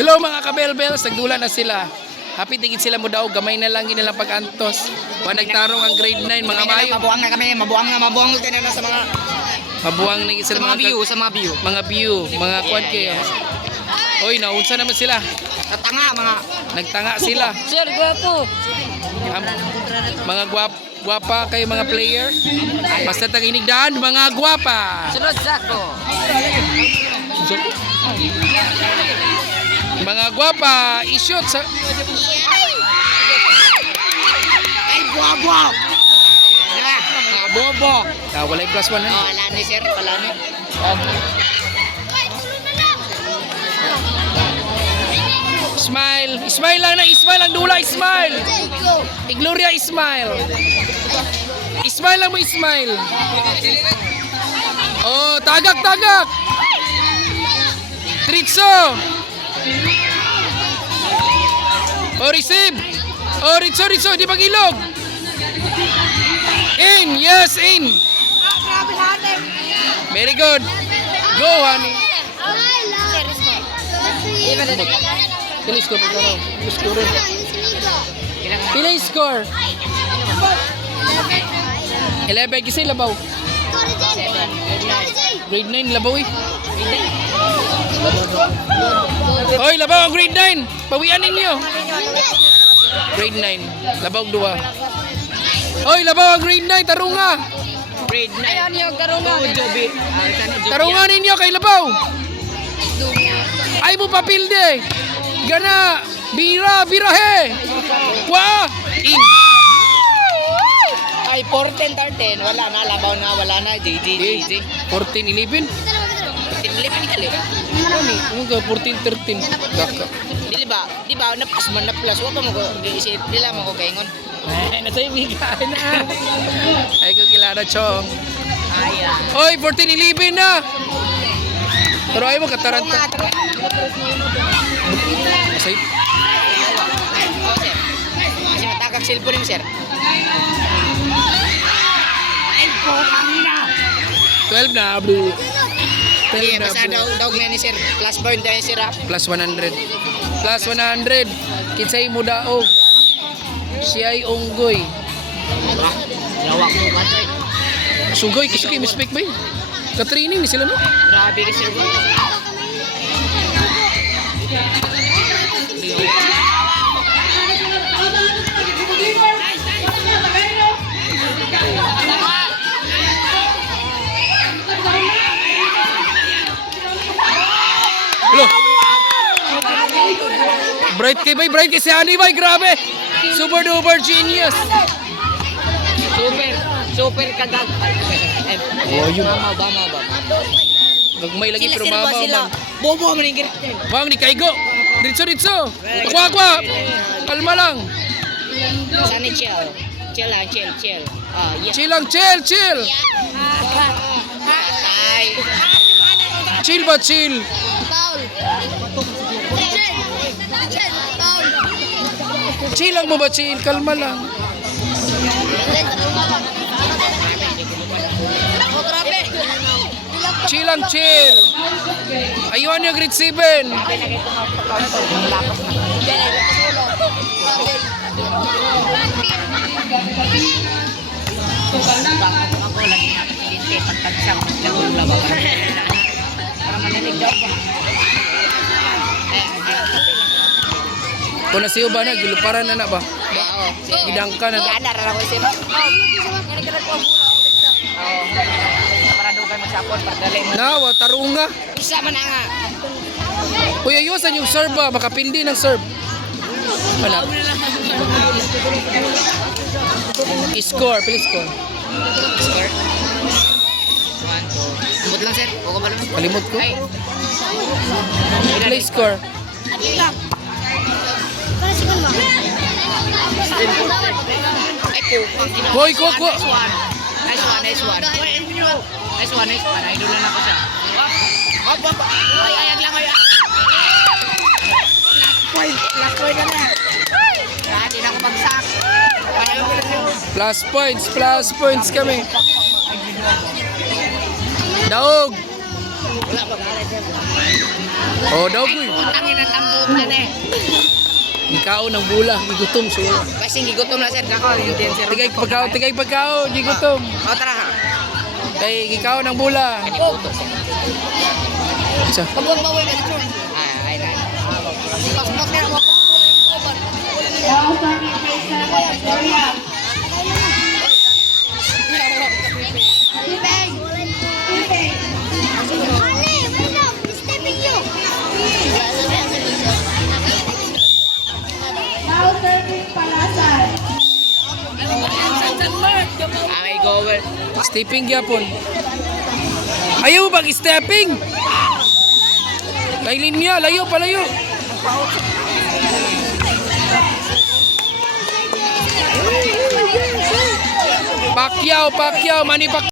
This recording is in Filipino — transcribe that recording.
Hello mga kabelbels, nagdula na sila. Happy tigit sila mo daw, gamay na lang ginilang pag-antos. Wa nagtarong ang grade 9 mga mayo. Mabuang na kami, mabuang tayo na sa mga Mabuang na sila sa mga view. Mga view, mga kwan kayo. Oy, naunsa naman sila. Nagtanga sila. Sir, gwapo. Mga gwapa kayo mga player. Basta taginigdaan, mga gwapa. Sunod sako. Mga gwapa, i-shoot sa... Ay, bobo. Bobo. Walay plus 1 na. Wala ni sir, wala ni. Smile. Smile lang na. Smile ang dula. Smile. Igloria, smile. Smile lang mo, smile. Oh, tagak. Tritso. Oh, receive. Oh, Ritso. Di pag-ilog. In. Yes, in. Very good. Go, honey. Pila score mo ka score. Pila score? 11 kasi labaw. Grade 9 labaw eh. Hoy, labaw ang grade 9. Pawian ninyo. Grade 9. Labaw 2. Hoy, labaw ang grade 9. Tarunga. Grade 9. Ayan yung karungan. Tarunga ninyo kay labaw. Ay mo papilde. Gana, birahe. Wa, in. Ay, 14-13. Wala na. GG. 14-11. 14-11 kali. Ano ka, 14-13. Daka. Di ba, na plus. Wala mo ko, dila mo ko kaingon. Ay, nasa ibigan na. Ay, ko kilala, Chong. Ayan. Oy, 14-11 na. Pero ayaw mo kataranta. Masay. Oh, sir. Kasi matagak cellphone mo, sir. Ay, pokang na. 12 na, bro. 12 Okay, na, basta bro. daw na ni sir. Plus point tayo, sir. Plus 100. Plus 100. Kinsay mo daog. Siya ay unggoy. Lawak mo ba tayo? Sugoy, kasuki, mispik ba yun? Ka-training ni sila mo. Grabe ka, sir. Hello. Bright kay si Honey bay, grabe. Super duper genius. Super kagag. Oh, yun. Ba. Gagmay lagi pero Sila mama. Bobo man ingir. Bang ni Kaigo. Diretso. Kwa. Kalma lang. Sani chill. Chill. Ah, yeah. Chill lang, chill. Ay. Chill ba, chill? Chill lang mo ba, chill? Kalma lang. Chill lang, chill. Ayun yung grade 7. Kung nasiyo ba na, giluparan na ba? Gidang ka na. Gana ra ko sir. Para dugan mo sapon pagdali mo. Nawa, tarunga. Isa man nga. Uy, ayusan yung serve ba? Makapindi ng serve. Anak. Score, please score. Score. 1, 2. Umot lang sir. Huwag ka ba naman? Kalimot ko. Ay. Please score. Ay po. Hoy, ko. Nice one. Idol na ako siya. Hop. Ay, ayag lang. Last point na. Hindi na ako bagsak. Plus points kami. Daog. Wala pa galit sir. Oh, dawgoy. Utangin ang tambukan eh. Ikaw ng bula, gigutom so. Kasi gigutom na sir, kako yung din sir. Tigay pagkaon, gigutom. O tara ha. Kay ikaw ng bula. Isa. Pagod ba wala dito? Ay na. Pas na mo. May goal. Stepping gyapon. Ayaw bang stepping? Kay linya, layo palayo. Pacquiao, Manny Pacquiao.